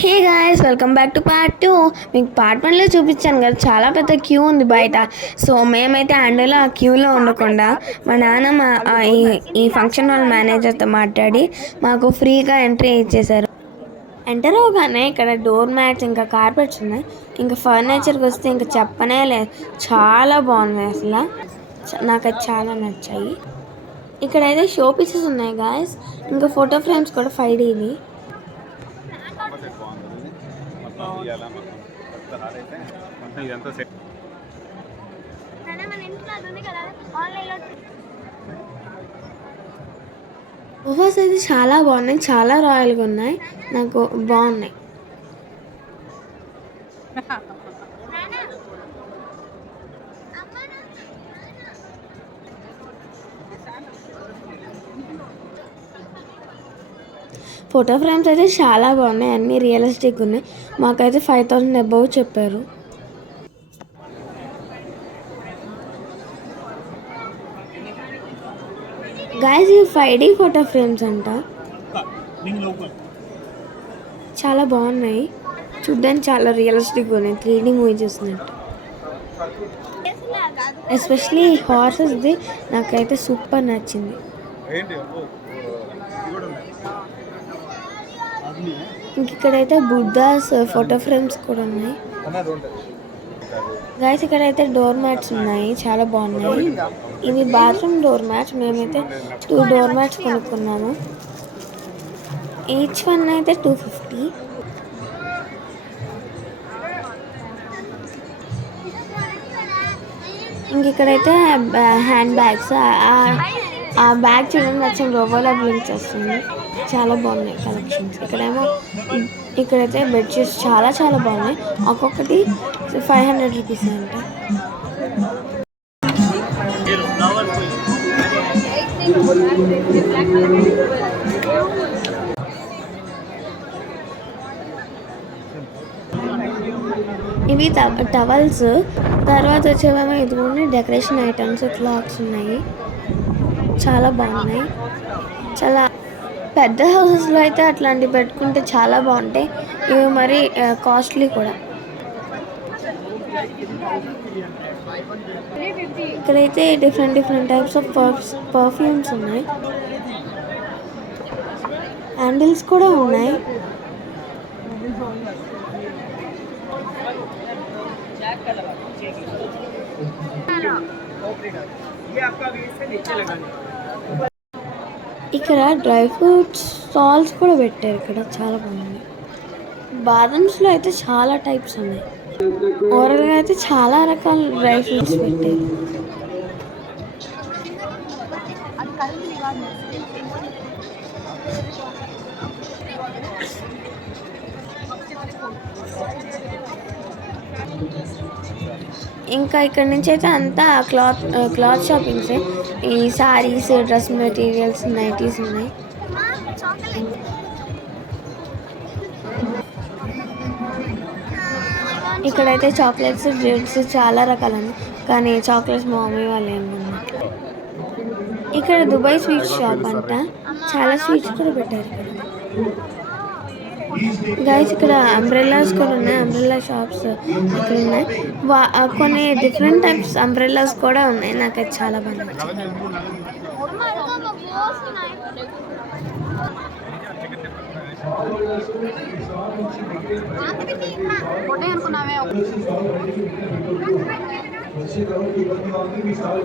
Hey guys, welcome back to part 2. మీకు part 1లో చూపించాను కదా, చాలా పెద్ద క్యూ ఉంది బయట. సో మేమైతే అందులో ఆ క్యూలో ఉండకుండా మా నాన్న ఈ ఫంక్షన్ హాల్ మేనేజర్తో మాట్లాడి మాకు ఫ్రీగా ఎంట్రీ ఇచ్చేశారు. ఎంటర్ అవగానే ఇక్కడ డోర్ మ్యాట్స్ ఇంకా కార్పెట్స్ ఉన్నాయి. ఇంకా ఫర్నిచర్కి వస్తే ఇంకా చెప్పనే లేదు, చాలా బాగున్నాయి. అసలు నాకైతే చాలా నచ్చాయి. ఇక్కడైతే షో పీసెస్ ఉన్నాయి గాయస్. ఇంకా ఫోటో ఫ్రేమ్స్ కూడా 5Dవి. సోఫాస్ అయితే చాలా బాగున్నాయి, చాలా రాయల్గా ఉన్నాయి, నాకు బాగున్నాయి. ఫోటో ఫ్రేమ్స్ అయితే చాలా బాగున్నాయి, అన్నీ రియలిస్టిక్ ఉన్నాయి. మాకైతే 5,000 అబౌవ్ చెప్పారు. గాయస్, ఈ 5D ఫోటో ఫ్రేమ్స్ అంట, చాలా బాగున్నాయి. చూడ్డానికి చాలా రియలిస్టిక్గా ఉన్నాయి, 3D మూవీ చూసినట్టు. ఎస్పెషలీ హార్సెస్ది నాకైతే సూపర్ నచ్చింది. ఇంక ఇక్కడైతే బుద్ధాస్ ఫోటో ఫ్రేమ్స్ కూడా ఉన్నాయి. గైస్, ఇక్కడైతే డోర్ మ్యాట్స్ ఉన్నాయి, చాలా బాగున్నాయి. ఇవి బాత్రూమ్ డోర్ మ్యాట్స్. మేమైతే 2 డోర్ మ్యాట్స్ కొనుక్కున్నాము. ఈచ్ వన్ అయితే 250. ఇంక ఇక్కడైతే హ్యాండ్ బ్యాగ్స్. ఆ బ్యాగ్ చూడండి, నచ్చిన రోబోలా బ్లింక్ చేస్తుంది. చాలా బాగున్నాయి కలెక్షన్స్. ఇక్కడైతే బెడ్షీట్స్ చాలా చాలా బాగున్నాయి. ఒక్కొక్కటి 500 రూపీస్ అంట. ఇవి టవల్స్. తర్వాత వచ్చేవేమో ఇదిగోండి డెకరేషన్ ఐటమ్స్, క్లాత్స్ ఉన్నాయి, చాలా బాగున్నాయి. చాలా పెద్ద హౌసెస్లో అయితే అట్లాంటివి పెట్టుకుంటే చాలా బాగుంటాయి. ఇవి మరి కాస్ట్లీ కూడా. ఇక్కడైతే డిఫరెంట్ టైప్స్ ఆఫ్ పర్ఫ్యూమ్స్ ఉన్నాయి, హ్యాండిల్స్ కూడా ఉన్నాయి. ఇక్కడ డ్రై ఫ్రూట్స్ స్టాల్స్ కూడా పెట్టారు. ఇక్కడ చాలా బాగుంది. బాదమ్స్లో అయితే చాలా టైప్స్ ఉన్నాయి. ఓవరాల్గా అయితే చాలా రకాల డ్రై ఫ్రూట్స్ పెట్టారు. ఇంకా ఇక్కడ నుంచి అయితే అంతా క్లాత్ షాపింగ్సే. ఈ సారీస్, డ్రెస్ మెటీరియల్స్, నైటీస్ ఉన్నాయి. ఇక్కడైతే చాక్లెట్స్, డ్రింక్స్ చాలా రకాలని, కానీ చాక్లెట్స్ మా మమ్మీ వాళ్ళు ఏమన్నా. ఇక్కడ దుబాయ్ స్వీట్ షాప్ అంట, చాలా స్వీట్స్ కూడా పెట్టారు ఇక్కడ. గైస్, ఇక్కడ అంబ్రెల్లాస్ కూడా ఉన్నాయి. అంబ్రెల్లా షాప్స్ ఇక్కడ ఉన్నాయి. కొన్ని డిఫరెంట్ టైప్స్ అంబ్రెల్లాస్ కూడా ఉన్నాయి. నాకైతే చాలా బాగా నచ్చింది.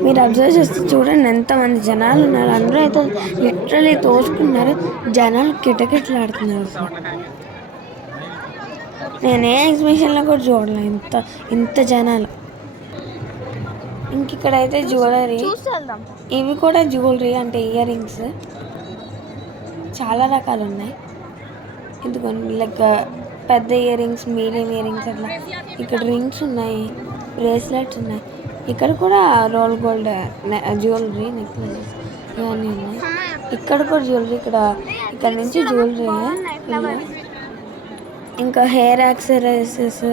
మీరు అబ్జర్వ్ చేస్తే చూడండి ఎంతమంది జనాలు ఉన్నారు. అందరూ అయితే లిటరలీ తోసుకున్నారు. జనాలు కిటకిటలాడుతున్నారు. అసలు నేనే ఎగ్జిబిషన్లో కూడా చూడలే ఇంత జనాలు. ఇక్కడైతే జ్యువెలరీ. ఇవి కూడా జ్యువెలరీ అంటే ఇయర్ రింగ్స్ చాలా రకాలు ఉన్నాయి. ఎందుకంటే లైక్ పెద్ద ear rings, medium ear rings అట్లా. ఇక్కడ రింగ్స్ ఉన్నాయి, బ్రేస్లెట్స్ ఉన్నాయి. ఇక్కడ కూడా రోల్ గోల్డ్ జ్యువెలరీ, నెక్లెసెస్ ఇవన్నీ ఉన్నాయి. ఇక్కడ కూడా జ్యువెలరీ. ఇక్కడ నుంచి జ్యువెలరీ. ఇంకా హెయిర్ యాక్సెసరీస్,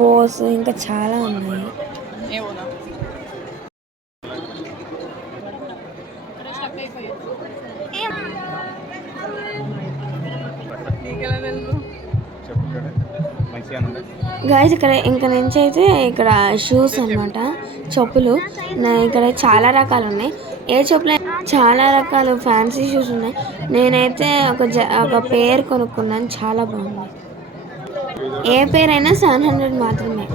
బోస్ ఇంకా చాలా ఉన్నాయి. గాయస్ ఇక్కడ ఇంకా నుంచి అయితే ఇక్కడ షూస్ అనమాట, చెప్పులు. ఇక్కడ చాలా రకాలు ఉన్నాయి. ఏ చెప్పులు చాలా రకాలు ఫ్యాన్సీ షూస్ ఉన్నాయి. నేనైతే ఒక పేరు కొనుక్కున్నాను, చాలా బాగుంది. ఏ పేరైనా 700 మాత్రమే.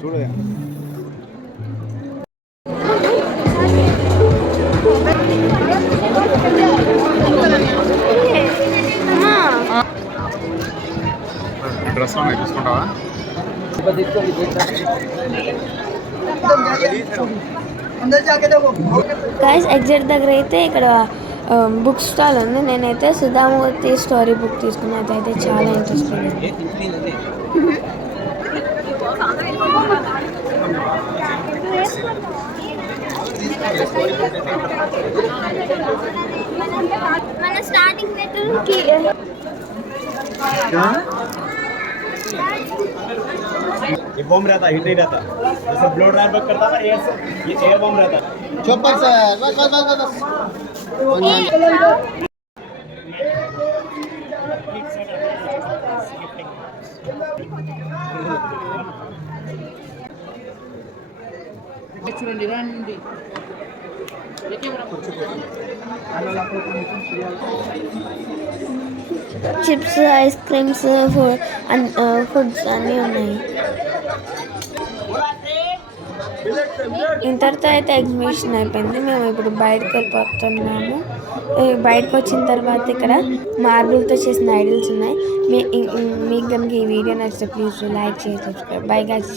చూడలే డ్రెస్ చూసుకుంటావా? గైస్ ఎగ్జిట్ దగ్గర అయితే ఇక్కడ బుక్ స్టాల్ ఉంది. నేనైతే సుధామూర్తి స్టోరీ బుక్ తీసుకున్నా, అదైతే చాలా ఇంట్రెస్టింగ్ ఉంది. మన స్టార్టింగ్ ये बम रहता हिट नहीं रहता, जैसे ब्लो ड्रायर बैक करता है एयर से, ये एयर बम रहता है। चौपर सर बस बस बस बस చూడండి రండి. చిప్స్, ఐస్ క్రీమ్స్, ఫుడ్స్ అన్నీ ఉన్నాయి. ఇంతటితో అయితే ఎగ్జిబిషన్ అయిపోయింది. మేము ఇప్పుడు బయటకు వెళ్ళిపోతున్నాము. బయటకు వచ్చిన తర్వాత ఇక్కడ మార్బుల్తో చేసిన ఐడల్స్ ఉన్నాయి. మీకు కనుక ఈ వీడియో నచ్చితే ప్లీజ్ లైక్ చేసి సబ్స్క్రైబ్. Bye guys.